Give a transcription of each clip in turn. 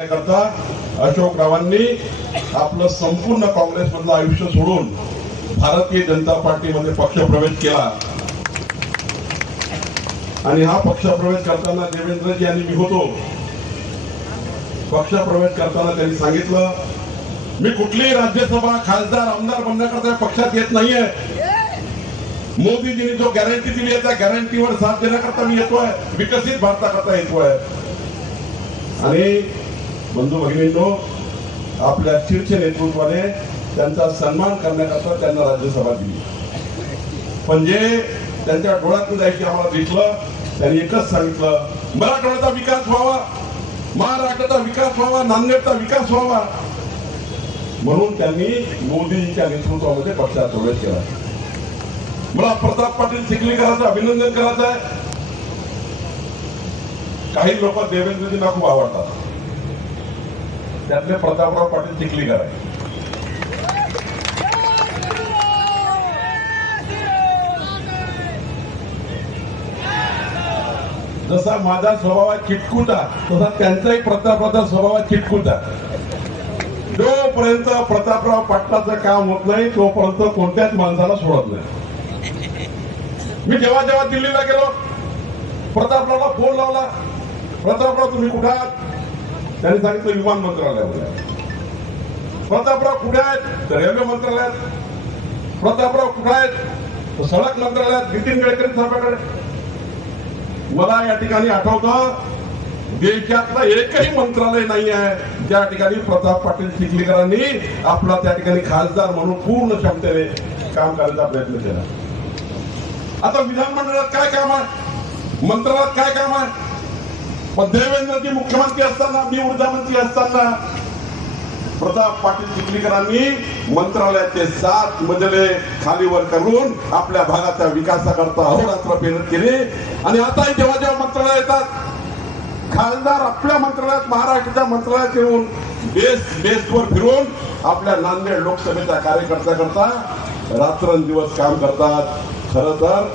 करता अशोकरावांनी आपलं संपूर्ण काँग्रेसमधलं आयुष्य सोडून भारतीय जनता पार्टीमध्ये पक्षप्रवेश केला. आणि हा पक्षप्रवेश करताना देवेंद्रजी यांनी मी होतो. पक्षप्रवेश करताना त्यांनी सांगितलं मी कुठलीही राज्यसभा खासदार आमदार बनण्याकरता पक्षात येत नाहीये. मोदीजींनी जो गॅरंटी दिली आहे त्या गॅरंटीवर साथ देण्याकरता मी येतोय विकसित भारताकरता येतोय. आणि बंधू भगिनींनो आपल्या शीर्ष नेतृत्वाने त्यांचा सन्मान करण्याकरता त्यांना राज्यसभा दिली. पण जे त्यांच्या डोळ्यातून जायची आम्हाला दिसलं त्यांनी एकच सांगितलं मराठवाड्याचा विकास व्हावा महाराष्ट्राचा विकास व्हावा नांदेडचा विकास व्हावा. म्हणून त्यांनी मोदींच्या नेतृत्वामध्ये पक्षात प्रवेश केला. मला प्रताप पाटील चिखलीकरांचं अभिनंदन करायचं आहे. काही लोक देवेंद्रजींना खूप आवडतात. त्यातले प्रतापराव पाटील चिखलीकर आहे जसा माझा स्वभाव आहे चिटकुटा तसा त्यांचाही प्रतापरावचा स्वभाव आहे चिटकुटा जोपर्यंत प्रतापराव पाटलाचं काम होत नाही तोपर्यंत कोणत्याच माणसाला सोडत नाही. मी जेव्हा जेव्हा दिल्लीला गेलो प्रतापरावला फोन लावला प्रतापराव तुम्ही कुठे आहात? त्यांनी सांगितलं विमान मंत्रालयामध्ये प्रतापराव कुठे आहेत? तर रेल्वे मंत्रालयात. प्रतापराव कुठे आहेत? तर सडक मंत्रालयात. नितीन गडकरी साहेबांकडे. मला या ठिकाणी आठवतं देशातलं एकही मंत्रालय नाही आहे ज्या ठिकाणी प्रताप पाटील चिखलीकरांनी आपला त्या ठिकाणी खासदार म्हणून पूर्ण क्षमतेने काम करायचा प्रयत्न केला. आता विधानमंडळात काय काम आहे? मंत्रालयात काय काम आहे? पण देवेंद्रजी मुख्यमंत्री असताना मी ऊर्जा मंत्री असताना प्रताप पाटील चिखलीकरांनी मंत्रालयाचे सात मजले खालीवर करून आपल्या भागाच्या विकासाकरता अहोरात्र मेहनत केली. आणि आताही जेव्हा जेव्हा मंत्रालय येतात खासदार आपल्या मंत्रालयात महाराष्ट्राच्या मंत्रालयात येऊन देश देशभर फिरून आपल्या नांदेड लोकसभेच्या कार्यकर्त्याकरता रात्रंदिवस काम करतात. खर तर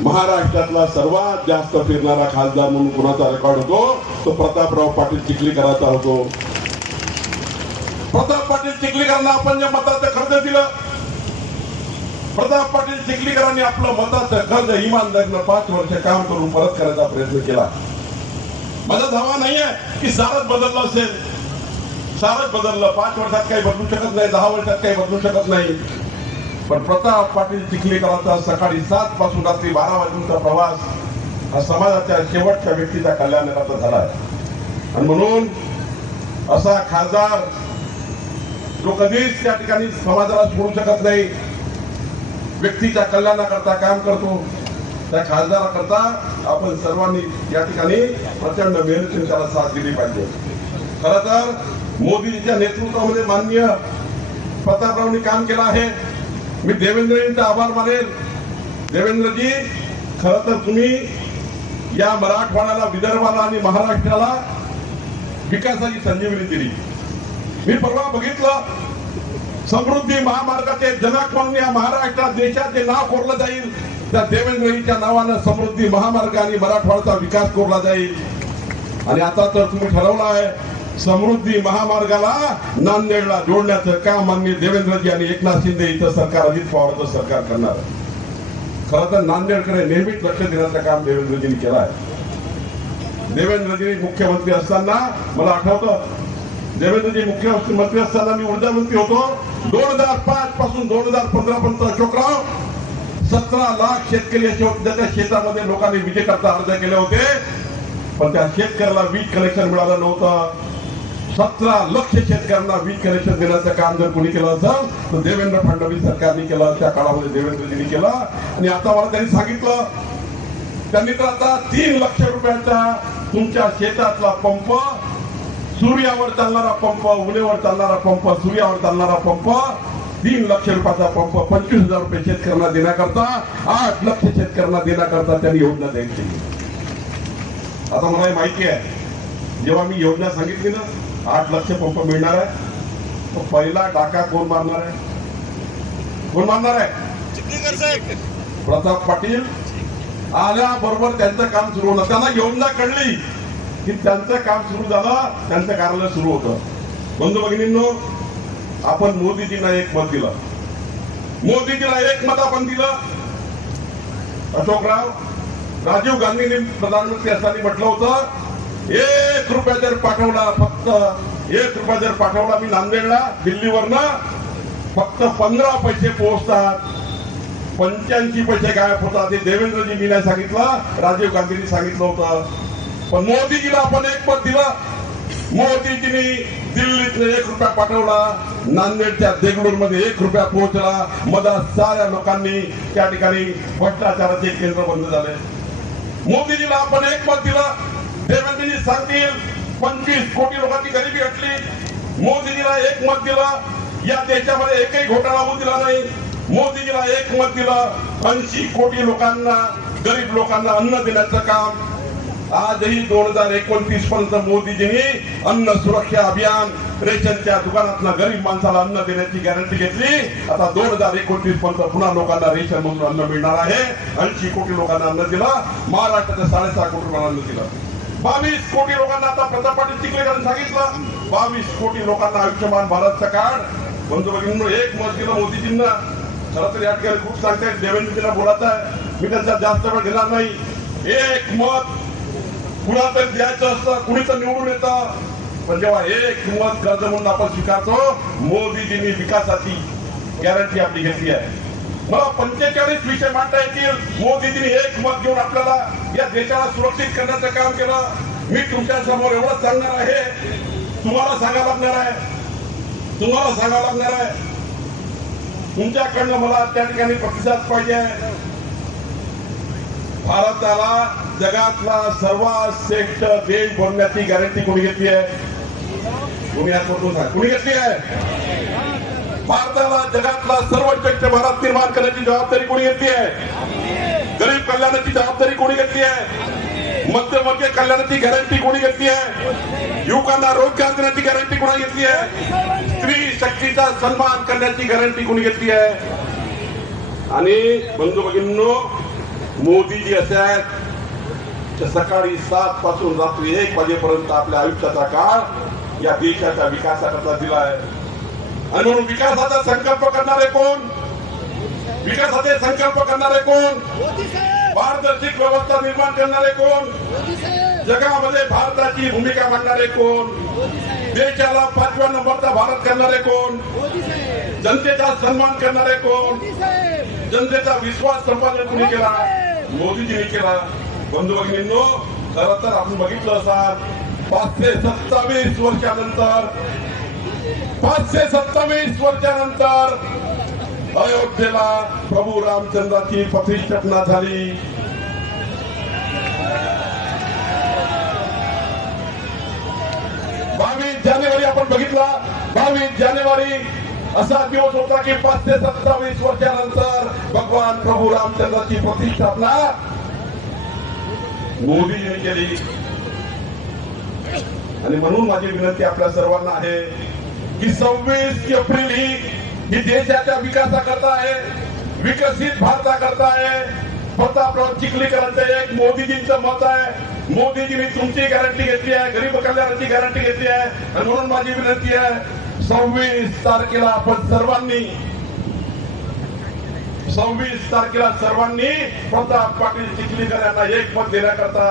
महाराष्ट्रातला सर्वात जास्त फिरणारा खासदार म्हणून कुणाचा रेकॉर्ड होतो? तो प्रतापराव पाटील चिखलीकरांचा होतो. प्रताप पाटील चिखलीकरांना आपण जे मताचं कर्ज दिलं प्रताप पाटील चिखलीकरांनी आपलं मताचं कर्ज इमानदारीनं पाच वर्ष काम करून परत करायचा प्रयत्न केला. माझा दावा नाहीये की सारच बदललं असेल. सारच बदललं पाच वर्षात काही बदलू शकत नाही दहा वर्षात काही बदलू शकत नाही. पण प्रताप पाटील चिखलीकरांचा सकाळी सात पासून रात्री बारा वाजूचा प्रवास हा समाजाच्या शेवटच्या व्यक्तीच्या कल्याणाकरता झाला. आहे आणि म्हणून असा खासदार जो कधीच त्या ठिकाणी समाजाला सोडू शकत नाही व्यक्तीच्या कल्याणाकरता काम करतो त्या खासदाराकरता आपण सर्वांनी या ठिकाणी प्रचंड मेहनतीने त्याला साथ दिली पाहिजे. खर तर मोदीजीच्या नेतृत्वामध्ये माननीय प्रतापरावनी काम केलं आहे. मी देवेंद्रजींचा आभार मानेल देवेंद्रजी खर तर तुम्ही या मराठवाड्याला विदर्भाला आणि महाराष्ट्राला विकासाची संजीवनी दिली. मी परवा बघितलं समृद्धी महामार्गाचे जनक म्हणून या महाराष्ट्रात देशाचे नाव कोरलं जाईल. त्या देवेंद्रजीच्या नावानं समृद्धी महामार्ग आणि मराठवाड्याचा विकास कोरला जाईल. आणि आता तर तुम्ही ठरवलं आहे समृद्धी महामार्गाला नांदेडला जोडण्याचं काम माननीय देवेंद्रजी आणि एकनाथ शिंदे इथं सरकार अजित पवारचं सरकार करणार आहे खरं तर नांदेडकडे नेहमीच लक्ष देण्याचं काम देवेंद्रजींनी केलं आहे देवेंद्रजी मुख्यमंत्री असताना मला आठवतं देवेंद्रजी मुख्यमंत्री असताना मी ऊर्जा मंत्री होतो दोन हजार पाच पासून दोन हजार पंधरा पर्यंत अशोकराव सतरा लाख शेतकरी असे शेतामध्ये लोकांनी विजेकरता अर्ज केले होते पण त्या शेतकऱ्याला वीज कनेक्शन मिळालं नव्हतं सतरा लक्ष शेतकऱ्यांना वीज कनेक्शन देण्याचं काम जर कोणी केलं असेल तर देवेंद्र फडणवीस सरकारने केलं त्या काळामध्ये देवेंद्रजींनी केलं. आणि आता मला त्यांनी सांगितलं त्यांनी तर आता तीन लक्ष रुपयाचा तुमच्या शेतातला पंप सूर्यावर चालणारा पंप उन्हेवर चालणारा पंप सूर्यावर चालणारा पंप तीन लक्ष रुपयाचा पंप पंचवीस हजार रुपये शेतकऱ्यांना देण्याकरता आठ लक्ष शेतकऱ्यांना देण्याकरता त्यांनी योजना जाहीर केली. आता मला माहिती आहे जेव्हा मी योजना सांगितली ना आठ लक्ष पंप मिळणार आहे. तो पहिला डाका कोण मारणार आहे? कोण मारणार आहे? प्रताप पाटील. आल्याबरोबर त्यांचं काम सुरू होणार. त्यांना योजना कळली की त्यांचं काम सुरू झालं त्यांचं कार्यालय सुरू होतं. बंधू भगिनींनो आपण मोदीजींना एक मत दिलं. मोदीजीला एक मत आपण दिलं. अशोकराव राजीव गांधींनी प्रधानमंत्री असताना म्हटलं होतं एक रुपया जर पाठवला फक्त एक रुपया जर पाठवला मी नांदेडला दिल्लीवरनं फक्त पंधरा पैसे पोहोचतात. पंच्याऐंशी पैसे गायब होतात हे देवेंद्रजी मी नाही सांगितलं राजीव गांधींनी सांगितलं होतं. पण मोदीजीला आपण एक पद दिलं. मोदीजींनी दिल्लीतनं एक रुपया पाठवला नांदेडच्या देगलूरमध्ये एक रुपया पोहोचला. मधात साऱ्या लोकांनी त्या ठिकाणी भ्रष्टाचाराचे केंद्र बंद झाले. मोदीजीला आपण एक पद दिलं. देवेंद्रजी सांगतील पंचवीस कोटी लोकांची गरिबी हटली मोदीजीला एक मत दिलं. या देशामध्ये एकही घोटाळा होऊ दिला नाही. मोदीजीला एक मत दिलं. ऐंशी कोटी लोकांना गरीब लोकांना अन्न देण्याचं काम. आजही दोन हजार एकोणतीस पर्यंत मोदीजींनी अन्न सुरक्षा अभियान रेशनच्या दुकानातनं गरीब माणसाला अन्न देण्याची गॅरंटी घेतली. आता दोन हजार एकोणतीस पर्यंत पुन्हा लोकांना रेशन मधून अन्न मिळणार आहे. ऐंशी कोटी लोकांना अन्न दिलं. महाराष्ट्राच्या साडेसहा कोटी लोकांना अन्न दिलं. बावीस कोटी लोकांना आता प्रताप पाटील चिखलेकरांनी सांगितलं. बावीस कोटी लोकांना आयुष्यमान भारतचं कार्ड बंधू एक मत केलं मोदीजींना खरं तर या ठिकाणी खूप सांगतायत देवेंद्रजीला बोलत आहे मी त्यांचा जास्त वेळ घेणार नाही. एक मत कुणा तरी द्यायचं असतं कुणी तर निवडून येतं. पण जेव्हा एक मत कर्ज म्हणून आपण स्वीकारतो मोदीजींनी विकासाची गॅरंटी आपली घेतली आहे. मला पंचेचाळीस विषय मांडता येतील. मोदीजीने एक मत घेऊन आपल्याला या देशाला सुरक्षित करण्याचं काम केलं. मी तुमच्यासमोर एवढंच सांगणार आहे. तुम्हाला सांगायला लागणार आहे. तुम्हाला सांगायला लागणार आहे. तुमच्याकडनं मला त्या ठिकाणी प्रतिसाद पाहिजे. आहे भारताला जगातला सर्वात श्रेष्ठ देश बनण्याची गॅरंटी कोणी घेतली आहे? कोणी हात कोणी घेतली आहे? भारताला जगातला सर्वोच्च भारत निर्माण करण्याची जबाबदारी कोणी घेतली आहे? गरीब कल्याणाची जबाबदारी कोणी घेतली आहे? मध्यमवर्गीय कल्याणाची गॅरंटी कोणी घेतली आहे? युवकांना रोजगार देण्याची गॅरंटी कोणी घेतली आहे? स्त्री शक्तीचा सन्मान करण्याची गॅरंटी कोणी घेतली आहे? आणि बंधू भगिनींनो मोदीजी असे आहेत सकाळी सात पासून रात्री एक वाजेपर्यंत आपल्या आयुष्याचा काळ या देशाच्या विकासाकरता दिला आहे. आणि म्हणून विकासाचा संकल्प करणारे कोण? विकासाचे संकल्प करणारे कोण? पारदर्शक व्यवस्था निर्माण करणारे कोण? जगामध्ये भारताची भूमिका मांडणारे कोण? देशाला पाचव्या नंबरचा भारत करणारे कोण? जनतेचा सन्मान करणारे कोण? जनतेचा विश्वास संपादन कुणी केला? मोदीजींनी केला. बंधू भगिनींनो खरं तर आपण बघितलं असाल पाचशे सत्तावीस वर्षानंतर पाचशे सत्तावीस वर्षानंतर अयोध्येला प्रभू रामचंद्राची प्रतिष्ठापना झाली. बावीस जानेवारी आपण बघितला. बावीस जानेवारी असा दिवस होता की पाचशे सत्तावीस वर्षानंतर भगवान प्रभू रामचंद्राची प्रतिष्ठापना मोदीजींनी केली. आणि म्हणून माझी विनंती आपल्या सर्वांना आहे की सव्वीस एप्रिल ही ही देशाच्या विकासाकरता आहे विकसित भारताकरता आहे. प्रतापराव चिखलीकरांचं एक मोदीजींचं मत आहे. मोदीजींनी तुमची गॅरंटी घेतली आहे गरीब कल्याणाची गॅरंटी घेतली आहे. आणि म्हणून माझी विनंती आहे सव्वीस तारखेला आपण सर्वांनी सव्वीस तारखेला सर्वांनी प्रताप पाटील चिखलीकर यांना एक मत देण्याकरता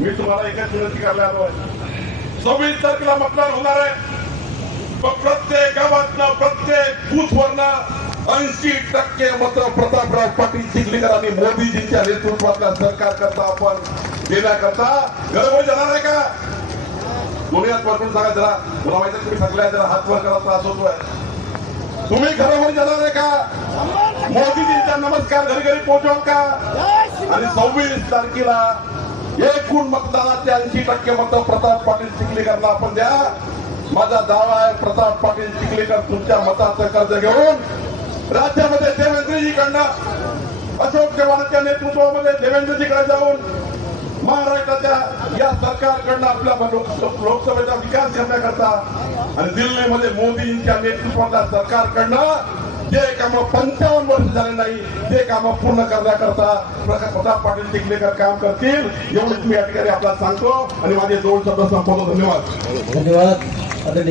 मी तुम्हाला एकच विनंती करायला आलो आहे. सव्वीस तारखेला मतदान होणार आहे. प्रत्येक गावातनं प्रत्येक बूथ वरनं ऐंशी टक्के मत प्रतापराव पाटील चिखलीकर आणि मोदीजींच्या नेतृत्वातल्या सरकार करता आपण. देण्याकरता घरोघरी म्हणजे जाणार आहे का? दोन्ही हात वर सांगा जरा. मला माहिती तुम्ही थकलाय जरा हात वर करा त्रास होतोय. तुम्ही घरोघरी म्हणजे जाणार आहे का? मोदीजींचा नमस्कार घरी घरी पोहोचवाल का? आणि सव्वीस तारखेला एकूण मतदानाचे ऐंशी टक्के मत प्रताप पाटील चिखलीकरला आपण द्या. माझा दावा आहे प्रताप पाटील चिखलीकर तुमच्या मताचं कर्ज घेऊन राज्यामध्ये देवेंद्रजीकडनं अशोक चव्हाणांच्या नेतृत्वामध्ये देवेंद्रजीकडे जाऊन महाराष्ट्राच्या या सरकारकडनं आपल्या लोक- लोकसभेचा विकास करण्याकरता आणि दिल्लीमध्ये मोदींच्या नेतृत्वातल्या सरकारकडनं जे काम पंचावन्न वर्ष झाले नाही ते काम पूर्ण करण्याकरता प्रताप पाटील टिकलेकर काम करतील. एवढंच मी या ठिकाणी आपल्याला सांगतो आणि माझे दोन शब्द संपवतो. धन्यवाद. धन्यवाद. അതിന്റെ